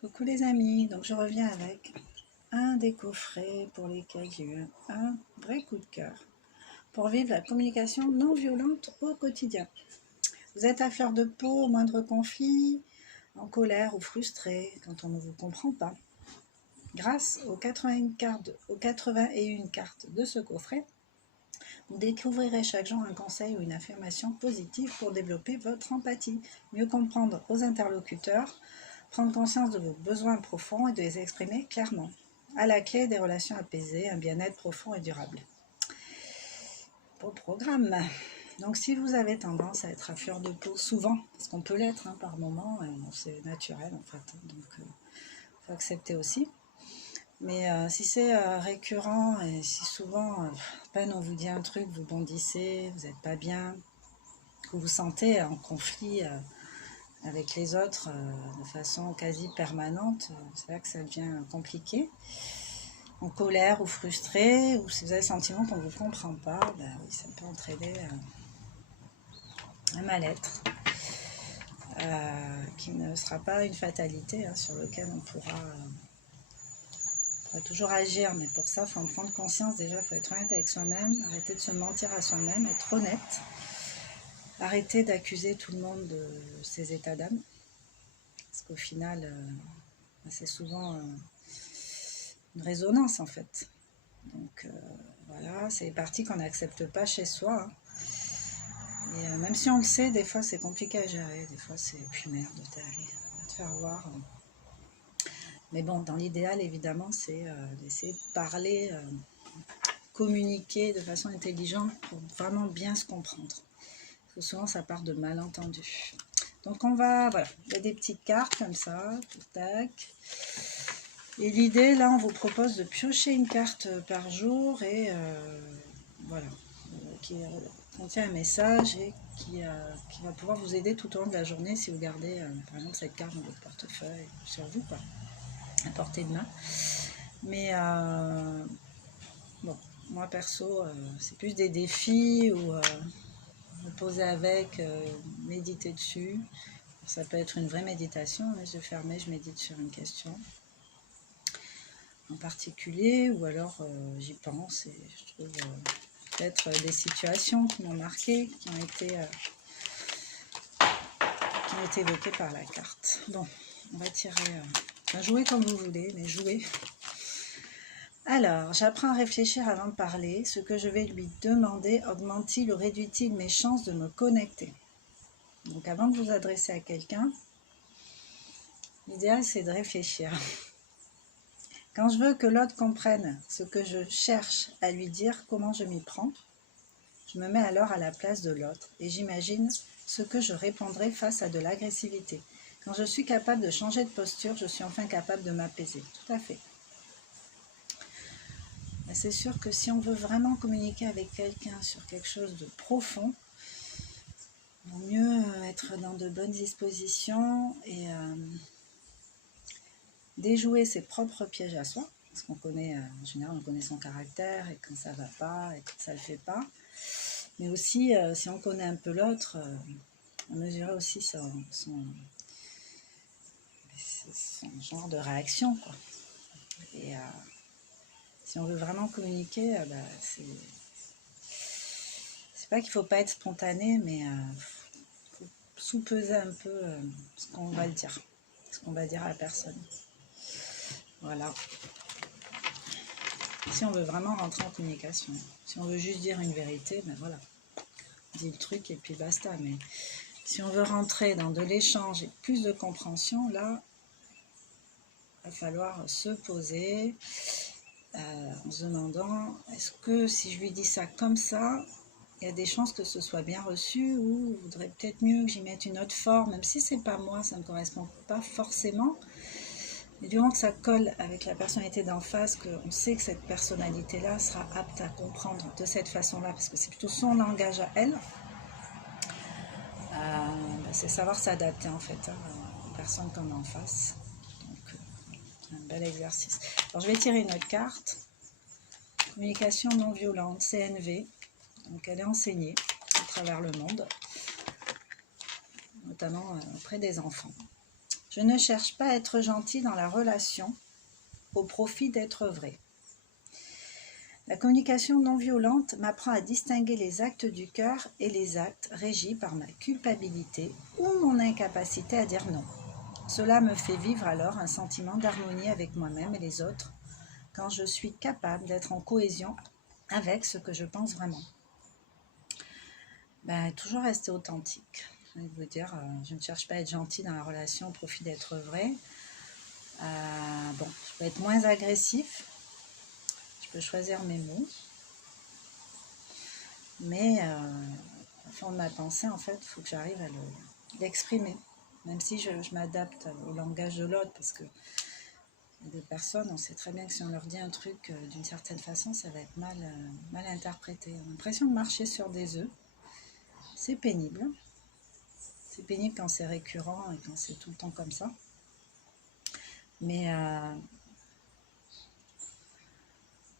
Coucou les amis, donc je reviens avec un des coffrets pour lesquels j'ai eu un vrai coup de cœur pour vivre la communication non violente au quotidien. Vous êtes à fleur de peau au moindre conflit, en colère ou frustré quand on ne vous comprend pas. Grâce aux 81 cartes de ce coffret, vous découvrirez chaque jour un conseil ou une affirmation positive pour développer votre empathie, mieux comprendre vos interlocuteurs, prendre conscience de vos besoins profonds et de les exprimer clairement. À la clé, des relations apaisées, un bien-être profond et durable. Beau programme. Donc si vous avez tendance à être à fleur de peau, souvent, parce qu'on peut l'être par moment, c'est naturel en fait, donc faut accepter aussi. Mais si c'est récurrent et si souvent, à peine on vous dit un truc, vous bondissez, vous n'êtes pas bien, que vous vous sentez en conflit avec les autres de façon quasi permanente, c'est là que ça devient compliqué. En colère ou frustré, ou si vous avez le sentiment qu'on ne vous comprend pas, ben oui, ça peut entraîner un mal-être qui ne sera pas une fatalité, sur lequel on pourra toujours agir, mais pour ça, il faut en prendre conscience déjà, il faut être honnête avec soi-même, arrêter de se mentir à soi-même, être honnête, arrêter d'accuser tout le monde de ses états d'âme, parce qu'au final, c'est souvent une résonance en fait. Donc voilà, c'est les parties qu'on n'accepte pas chez soi. Et même si on le sait, des fois c'est compliqué à gérer, des fois c'est puis merde, t'es allé, va te faire voir. Mais bon, dans l'idéal évidemment, c'est d'essayer de parler, communiquer de façon intelligente pour vraiment bien se comprendre. Parce que souvent ça part de malentendus. Donc on va, voilà, il y a des petites cartes comme ça, tac. Et l'idée, là, on vous propose de piocher une carte par jour et voilà, qui contient un message et qui va pouvoir vous aider tout au long de la journée si vous gardez, par exemple, cette carte dans votre portefeuille sur vous, quoi, à portée de main. Mais bon, moi perso, c'est plus des défis ou me poser avec, méditer dessus. Ça peut être une vraie méditation, les yeux fermés, je médite sur une question en particulier, ou alors j'y pense et je trouve peut-être des situations qui m'ont marqué, qui ont été évoquées par la carte. Bon, on va tirer, jouer comme vous voulez, mais jouer. Alors, j'apprends à réfléchir avant de parler. Ce que je vais lui demander augmente-t-il ou réduit-il mes chances de me connecter? Donc avant de vous adresser à quelqu'un, l'idéal c'est de réfléchir. Quand je veux que l'autre comprenne ce que je cherche à lui dire, comment je m'y prends, je me mets alors à la place de l'autre et j'imagine ce que je répondrai face à de l'agressivité. Quand je suis capable de changer de posture, je suis enfin capable de m'apaiser. Tout à fait. C'est sûr que si on veut vraiment communiquer avec quelqu'un sur quelque chose de profond, il vaut mieux être dans de bonnes dispositions et déjouer ses propres pièges à soi. Parce qu'on connaît, en général, on connaît son caractère et quand ça ne va pas et quand ça ne le fait pas. Mais aussi, si on connaît un peu l'autre, on mesurait aussi son genre de réaction, quoi. Et si on veut vraiment communiquer, c'est pas qu'il faut pas être spontané, mais faut sous-peser un peu ce qu'on va dire, ce qu'on va dire à la personne. Voilà. Si on veut vraiment rentrer en communication, si on veut juste dire une vérité, ben voilà, on dit le truc et puis basta. Mais si on veut rentrer dans de l'échange et plus de compréhension, là, il va falloir se poser en se demandant, est-ce que si je lui dis ça comme ça, il y a des chances que ce soit bien reçu ou il vaudrait peut-être mieux que j'y mette une autre forme, même si c'est pas moi, ça ne me correspond pas forcément. Mais du moment que ça colle avec la personnalité d'en face, qu'on sait que cette personnalité-là sera apte à comprendre de cette façon-là, parce que c'est plutôt son langage à elle, c'est savoir s'adapter en fait aux personnes qu'on a en face. Donc c'est un bel exercice. Alors je vais tirer une autre carte. Communication non violente, CNV. Donc elle est enseignée à travers le monde, notamment auprès des enfants. Je ne cherche pas à être gentil dans la relation au profit d'être vrai. La communication non violente m'apprend à distinguer les actes du cœur et les actes régis par ma culpabilité ou mon incapacité à dire non. Cela me fait vivre alors un sentiment d'harmonie avec moi-même et les autres quand je suis capable d'être en cohésion avec ce que je pense vraiment. Toujours rester authentique. Je vais vous dire, je ne cherche pas à être gentil dans la relation au profit d'être vrai. Je peux être moins agressif, je peux choisir mes mots, mais au fond de ma pensée, en fait, il faut que j'arrive à l'exprimer, même si je m'adapte au langage de l'autre, parce que des personnes, on sait très bien que si on leur dit un truc d'une certaine façon, ça va être mal interprété. On a l'impression de marcher sur des œufs. C'est pénible. C'est pénible quand c'est récurrent et quand c'est tout le temps comme ça. Mais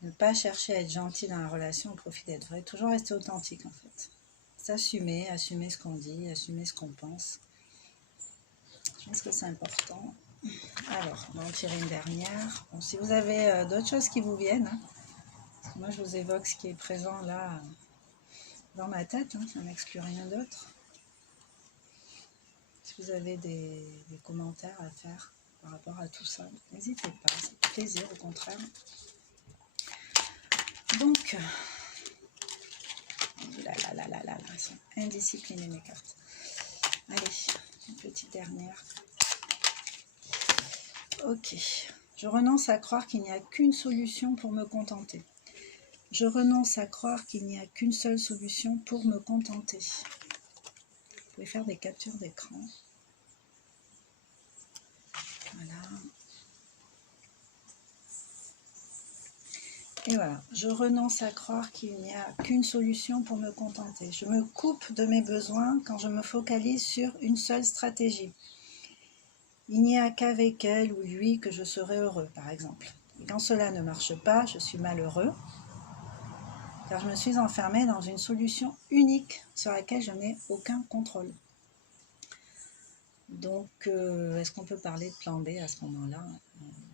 ne pas chercher à être gentil dans la relation au profit d'être vrai. Toujours rester authentique en fait. S'assumer, assumer ce qu'on dit, assumer ce qu'on pense. Je pense que c'est important. Alors, on va en tirer une dernière. Bon, si vous avez d'autres choses qui vous viennent, moi je vous évoque ce qui est présent là dans ma tête, ça n'exclut rien d'autre. Si vous avez des commentaires à faire par rapport à tout ça, n'hésitez pas, c'est un plaisir au contraire. Donc, elles sont indisciplinées mes cartes. Allez, une petite dernière. Ok, je renonce à croire qu'il n'y a qu'une solution pour me contenter. Je renonce à croire qu'il n'y a qu'une seule solution pour me contenter. Vous pouvez faire des captures d'écran. Voilà. Et voilà, je renonce à croire qu'il n'y a qu'une solution pour me contenter. Je me coupe de mes besoins quand je me focalise sur une seule stratégie. Il n'y a qu'avec elle ou lui que je serai heureux, par exemple. Et quand cela ne marche pas, je suis malheureux, car je me suis enfermée dans une solution unique sur laquelle je n'ai aucun contrôle. Donc, est-ce qu'on peut parler de plan B à ce moment-là?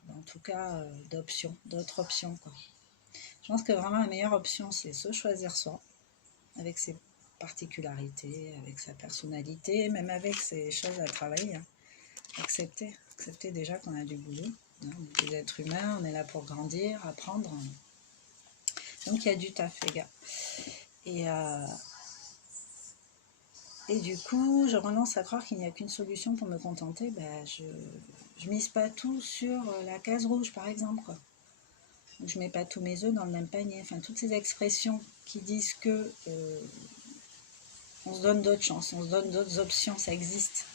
En tout cas, d'options, d'autres options, quoi. Je pense que vraiment la meilleure option, c'est se choisir soi, avec ses particularités, avec sa personnalité, même avec ses choses à travailler. Accepter déjà qu'on a du boulot. On est des êtres humains, on est là pour grandir, apprendre. Donc il y a du taf, les gars. Et du coup, je renonce à croire qu'il n'y a qu'une solution pour me contenter. Je mise pas tout sur la case rouge, par exemple, quoi. Je mets pas tous mes œufs dans le même panier. Enfin, toutes ces expressions qui disent que on se donne d'autres chances, on se donne d'autres options, ça existe.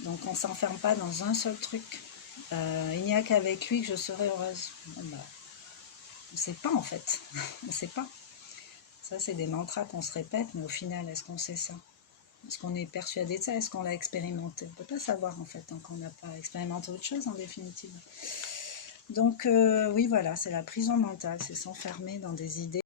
Donc on ne s'enferme pas dans un seul truc. Il n'y a qu'avec lui que je serai heureuse. On ne sait pas en fait. On ne sait pas. Ça, c'est des mantras qu'on se répète, mais au final, est-ce qu'on sait ça? Est-ce qu'on est persuadé de ça? Est-ce qu'on l'a expérimenté? On ne peut pas savoir en fait, tant qu'on n'a pas expérimenté autre chose en définitive. Donc oui, voilà, c'est la prison mentale, c'est s'enfermer dans des idées.